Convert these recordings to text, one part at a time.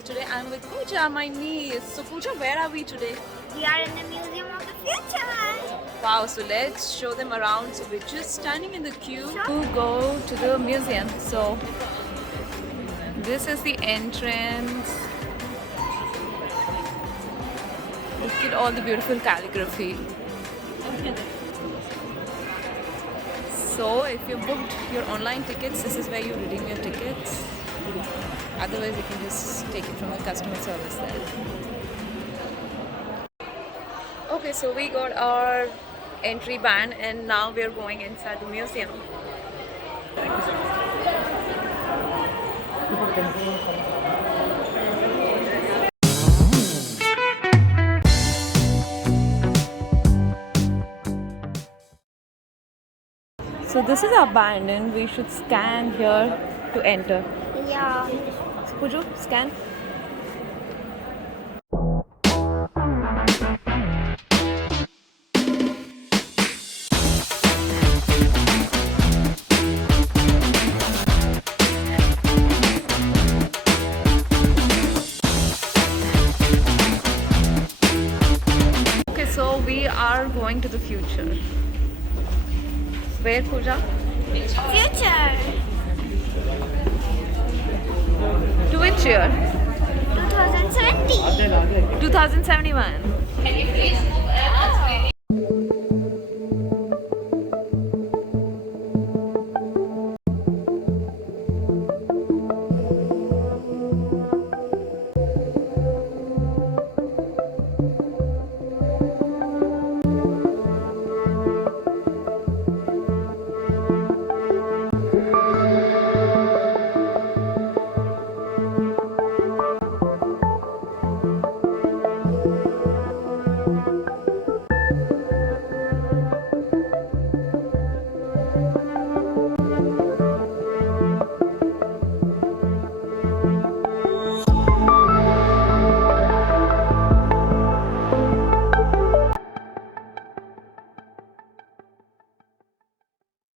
So today I'm with Pooja, my niece. So Pooja, where are we today? We are in the Museum of the Future. Wow, so let's show them around. So we're just standing in the queue to go to the museum. So this is the entrance. Look at all the beautiful calligraphy. So if you booked your online tickets, this is where you redeem your tickets. Otherwise you can just take it from the customer service there. Okay, so we got our entry band and now we're going inside the museum. So this is our band and we should scan here to enter. Yeah. So Puju, scan. Okay, so we are going to the future. Where, Pooja? Future. To which year? 2070. 2071. Can you please move ahead?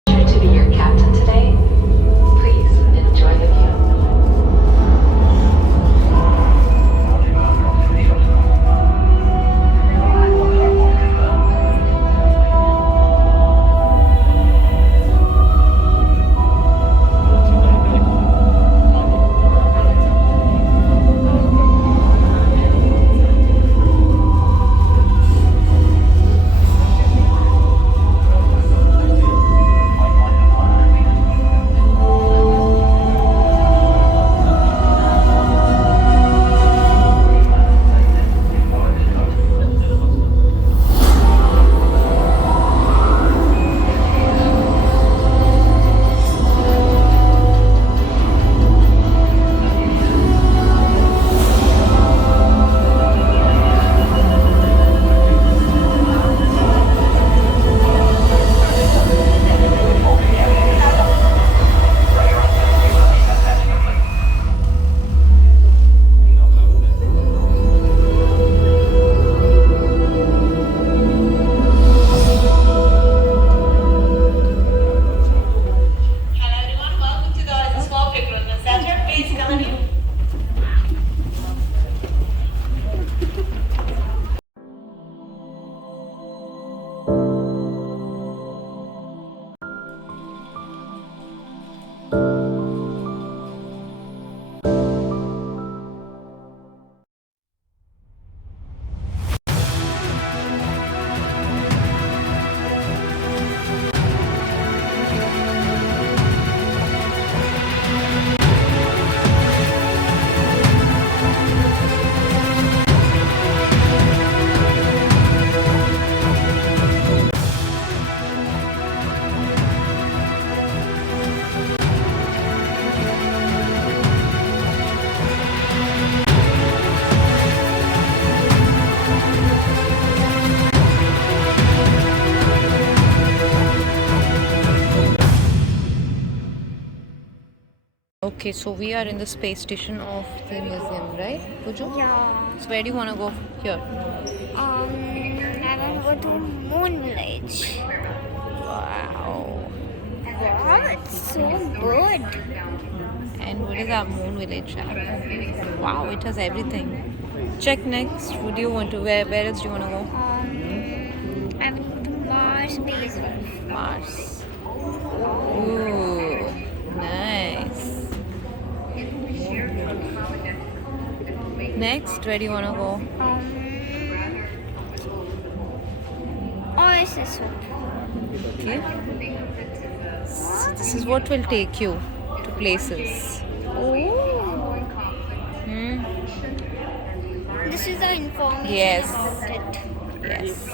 To be your captain today, please enjoy the view. Okay, so we are in the space station of the museum, right, Puju? Yeah. So where do you want to go here? I want to go to Moon Village. Wow. Wow, it's so good. And what is our moon village app? Wow, it has everything. Check next. Would you want to where else do you want to go? I will go to Mars base. Mars. Ooh, nice. Next, where do you want to go? Oyster soup. Okay. So this is what will take you to places. Oh. Hmm? This is the information Yes. about it. Yes.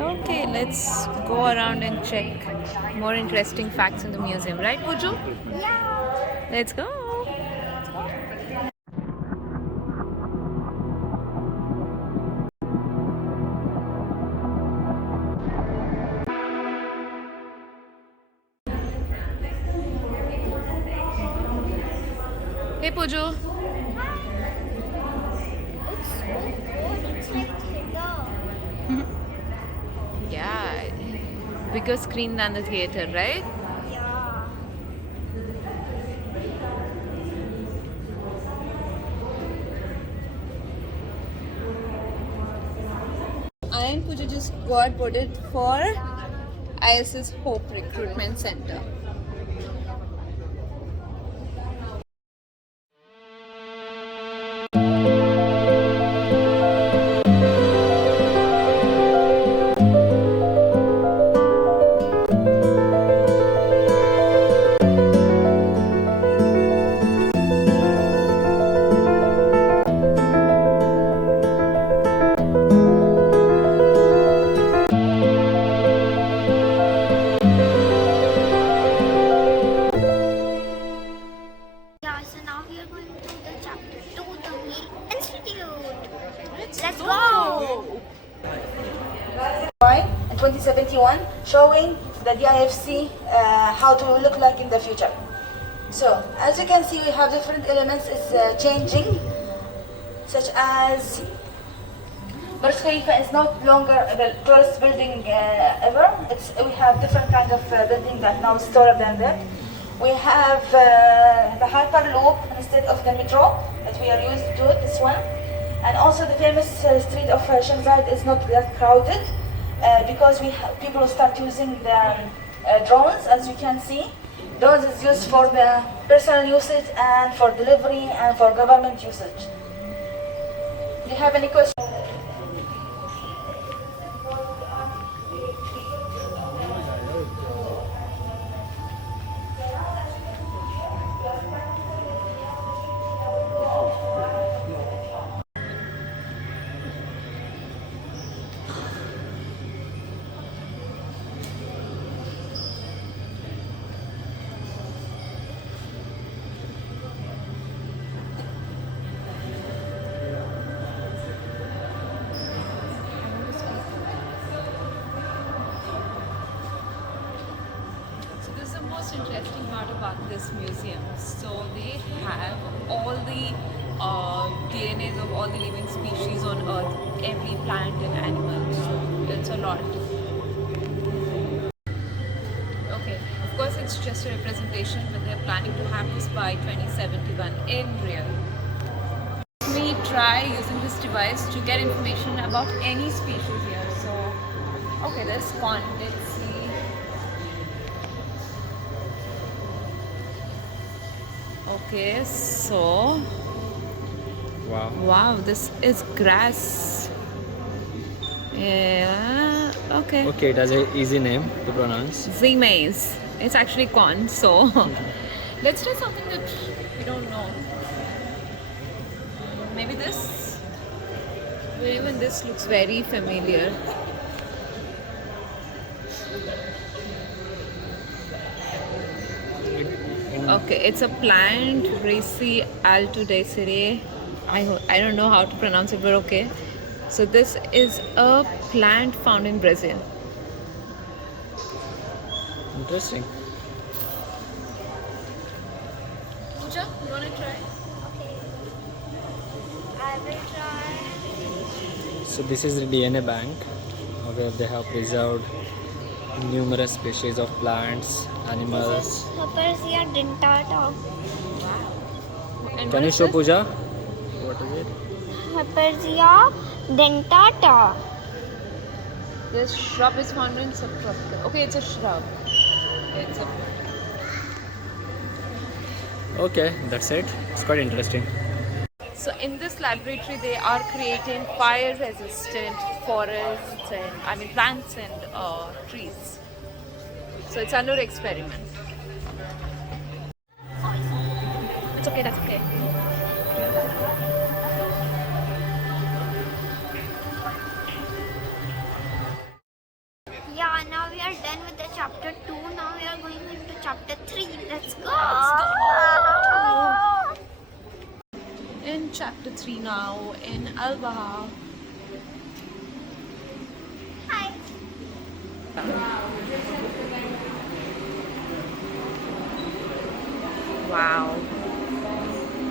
Okay, let's go around and check more interesting facts in the museum, right, Puju? Yeah. Let's go. Hey, Puju. It's so good. It's like theater. Yeah, bigger screen than the theater, right? Yeah. I and Puja just got boarded for ISS Hope Recruitment Center. Yeah, so now we are going to the chapter 2, the Meal Institute. Let's go. In 2071, showing the DIFC how to look like in the future. So, as you can see, we have different elements is changing, such as Burj Khalifa is no longer the tallest building ever. We have different kind of building that now is taller than that. We have the Hyperloop instead of the metro that we are used to, this one. And also the famous street of Shanghai is not that crowded because people will start using the drones, as you can see. Drones is used for the personal usage and for delivery and for government usage. Do you have any questions? So this is the most interesting part about this museum. So they have all the DNAs of all the living species on Earth, every plant and animal. So it's a lot. Okay, of course it's just a representation, but they're planning to have this by 2071 in real. Let me try using this device to get information about any species here. So, okay, there's corn. Let's see. Okay, so wow, this is grass. Yeah, okay. Okay, it has an easy name to pronounce. Z-maize. It's actually corn, so let's try something that we don't know. Maybe this? Even this looks very familiar. Okay, it's a plant, Raci altudesere. I don't know how to pronounce it, but okay. So this is a plant found in Brazil. Interesting. Pooja, you want to try? Okay. I will try. So this is the DNA bank where they have preserved Numerous species of plants, This animals. is Hypersia dentata. And Can what you is show this? Pooja? What is it? Hypersia dentata. This shrub is found in subtropical. Okay, it's a shrub. It's a Okay, that's it. It's quite interesting. So in this laboratory, they are creating fire-resistant forests and plants and trees. So it's under experiment. It's okay. That's okay. Yeah, now we are done with the chapter 2. Now we are going into chapter 3. Let's go! In chapter 3 now in Albaha. Hi. Wow.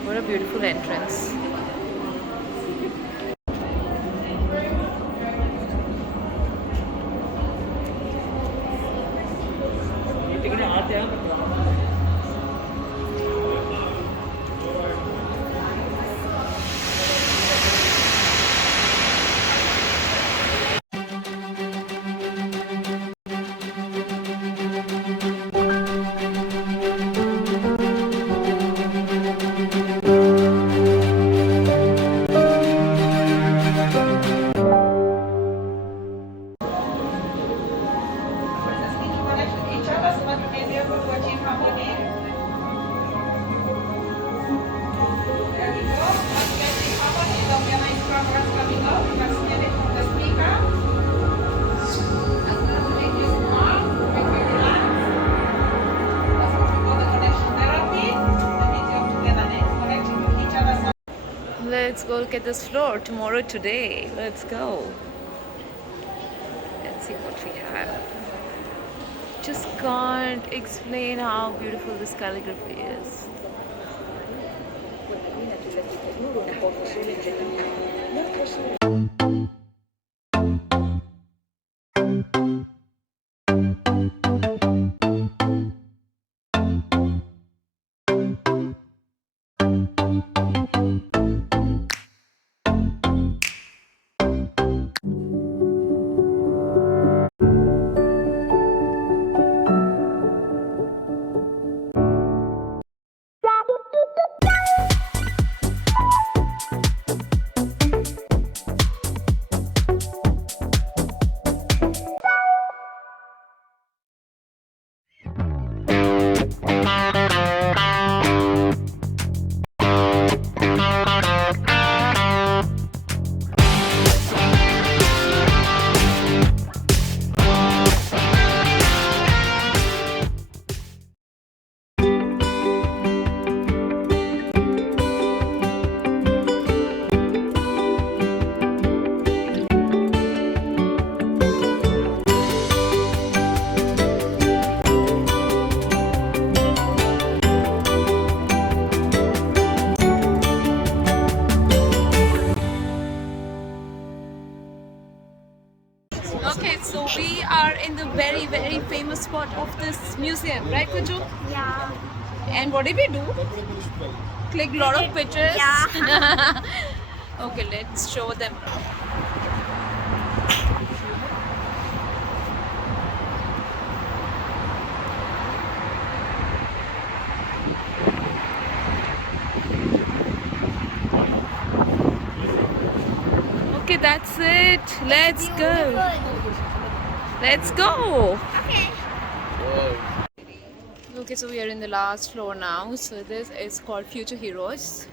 What a beautiful entrance. Let's go look at this floor tomorrow, today. Let's go. Let's see what we have. Just can't explain how beautiful this calligraphy is. Okay, so we are in the very, very famous spot of this museum, right, Kuju? Yeah. And what did we do? Click a lot of pictures? Yeah. Okay, let's show them. Okay, that's it. Let's go. Let's go. Okay. Okay, so we are in the last floor now. So this is called Future Heroes.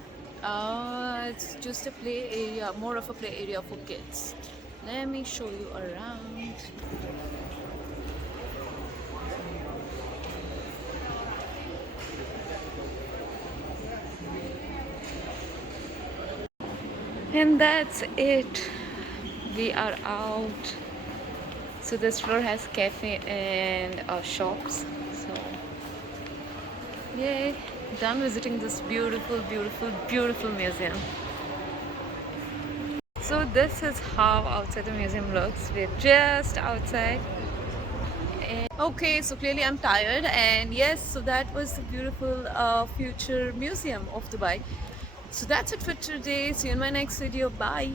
It's just a play area, more of a play area for kids. Let me show you around. And that's it. We are out. So this floor has cafe and shops. So yay, done visiting this beautiful, beautiful, beautiful museum. So this is how outside the museum looks. We're just outside And okay, so clearly I'm tired, and yes, so that was the beautiful future museum of Dubai. So that's it for today. See you in my next video. Bye.